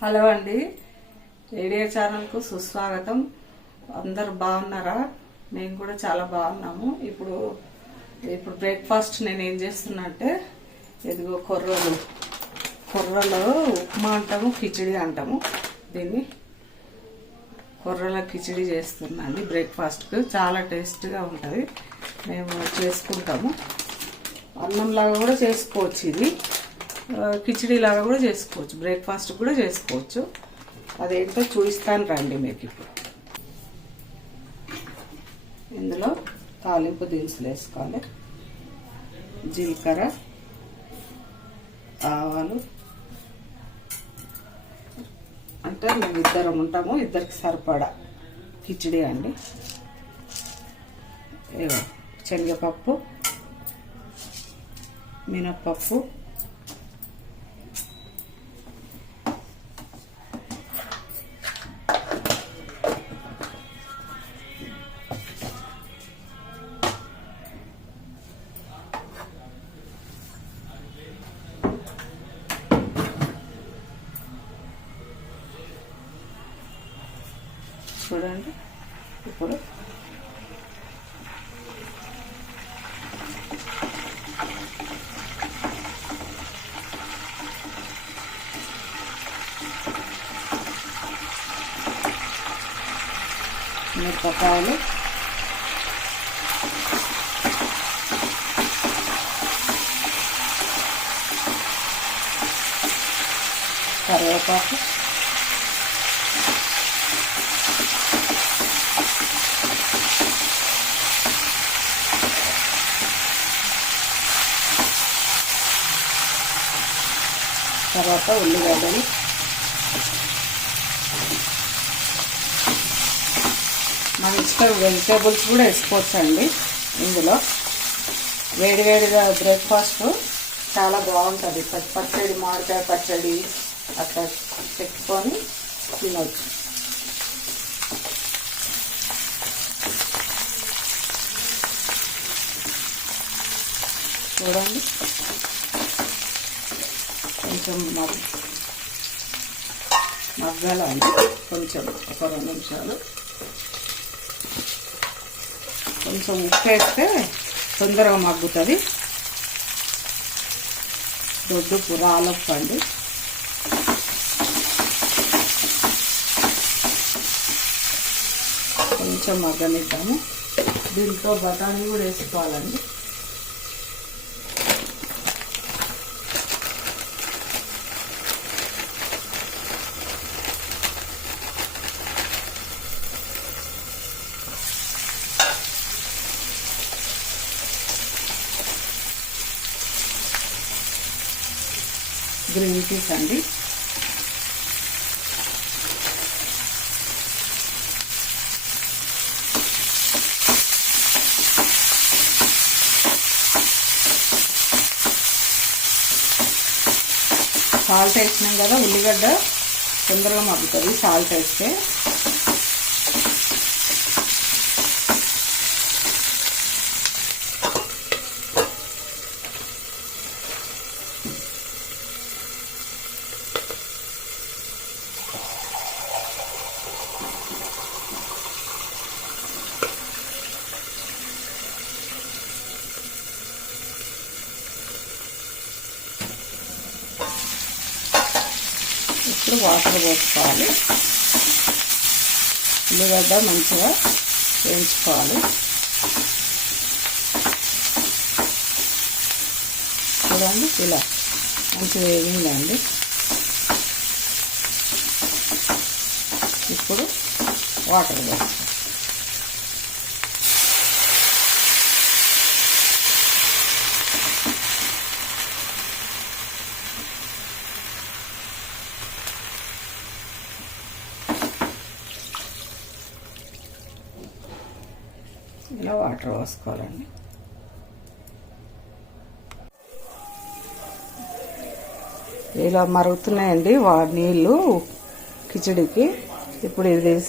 Hello అండి. Radio ఛానల్కు సుస్వాగతం. అందరు బాగున్నారా? మేము కూడా చాలా బాగున్నాము. ఇప్పుడు ఇప్పుడు బ్రేక్ఫాస్ట్ నేను ఏం చేస్తున్నా అంటే ఇదిగో కొర్రలు. కొర్రలో ఉప్మా అంటాము కిచిడి అంటాము. దీన్ని కొర్రల కిచిడి చేస్తున్నాను బ్రేక్ఫాస్ట్కు. చాలా టేస్ట్గా ఉంటుంది. మేము చేసుకుంటాము. అన్నంలాగా కూడా చేసుకోవచ్చు ఇది. కిచిడి లాగా కూడా చేసుకోవచ్చు. బ్రేక్ఫాస్ట్ కూడా చేసుకోవచ్చు. అదేంటో చూపిస్తాను రండి మీకు ఇప్పుడు. ఇందులో తాలింపు దినుసులు వేసుకోవాలి జీలకర్ర ఆవాలు. అంటే మేము ఇద్దరం ఉంటాము. ఇద్దరికి సరిపడా కిచిడి అండి. శనగపప్పు మినప్పప్పు చూడండి. ఇప్పుడు మిరపకాయలు. కరివేపాకు. తర్వాత ఉల్లిగడ్డలు మన ఇష్టం వెజిటేబుల్స్ కూడా వేసుకోవచ్చు అండి ఇందులో వేడివేడిగా బ్రేక్ఫాస్ట్ చాలా బాగుంటుంది. పచ్చడి మామిడికాయ పచ్చడి అట్లా పెట్టుకొని తినవచ్చు చూడండి. కొంచెం మగ్ మగ్గాలండి కొంచెం ఒక రెండు నిమిషాలు. కొంచెం ఉప్పు వేస్తే తొందరగా మగ్గుతుంది. దొడ్డు రాలప్పు అండి కొంచెం మగ్గనిద్దాము. దీంట్లో బఠానీ కూడా వేసుకోవాలండి. గ్రీన్ పీస్ అండి సాల్ట్ వేసినాం కదా ఉల్లిగడ్డ తొందరగా మగ్గుతుంది సాల్ట్ వేస్తే. ఇప్పుడు వాటర్ పోసుకోవాలి. ఉల్లిగడ్డ మంచిగా వేయించుకోవాలి. చూడండి ఇలా మంచి వేగిందండి. ఇప్పుడు వాటర్ పోసుకోవాలి. ఇలా వాటర్ పోసుకోవాలండి. ఇలా మరుగుతున్నాయండి వా నీళ్ళు కిచడికి. ఇప్పుడు ఇది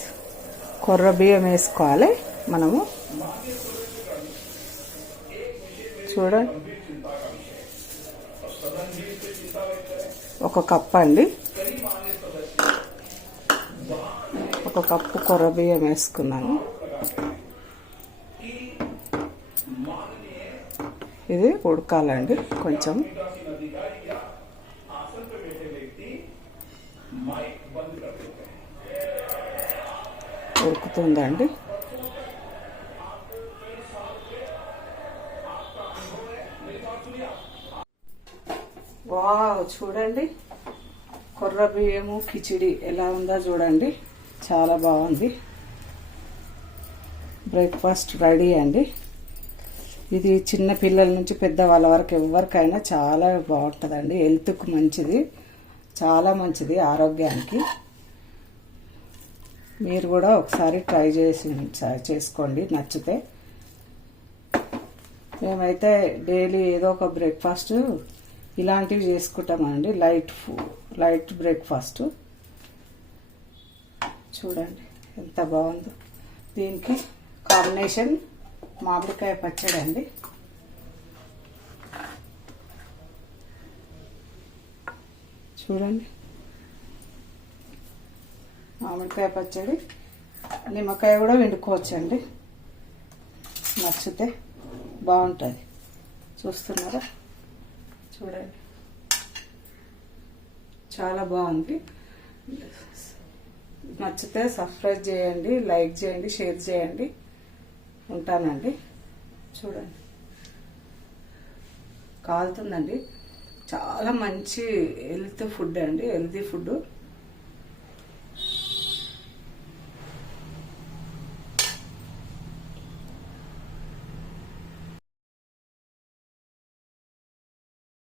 కొర్ర బియ్యం వేసుకోవాలి మనము. చూడండి. ఒక కప్ అండి. ఒక కప్పు కొర్ర బియ్యం వేసుకున్నాను. ఇది ఉడకాలండి. కొంచెం. ఉడుకుతుందండి. వావ్ చూడండి. కొర్ర బియ్యము కిచిడి ఎలా ఉందో చూడండి. చాలా బాగుంది. బ్రేక్ఫాస్ట్ రెడీ అండి. ఇది చిన్న పిల్లల నుంచి పెద్ద వాళ్ళ వరకు ఎవరికైనా చాలా బాగుంటుందండి. హెల్త్కు మంచిది. చాలా మంచిది ఆరోగ్యానికి. మీరు కూడా ఒకసారి ట్రై చేసి చేసుకోండి. నచ్చితే మేమైతే డైలీ ఏదో ఒక బ్రేక్ఫాస్ట్ ఇలాంటివి చేసుకుంటామండి. Light light breakfast. చూడండి ఎంత బాగుందో. దీనికి కాంబినేషన్ మామిడికాయ పచ్చడి అండి. చూడండి. మామిడికాయ పచ్చడి. నిమ్మకాయ కూడా వండుకోవచ్చండి. నచ్చితే బాగుంటుంది. చూస్తున్నారా? చూడండి. చాలా బాగుంది. నచ్చితే సబ్స్క్రైబ్ చేయండి లైక్ చేయండి షేర్ చేయండి. ఉంటానండి. చూడండి. కాలుతుందండి. చాలా మంచి హెల్త్ ఫుడ్ అండి. Healthy food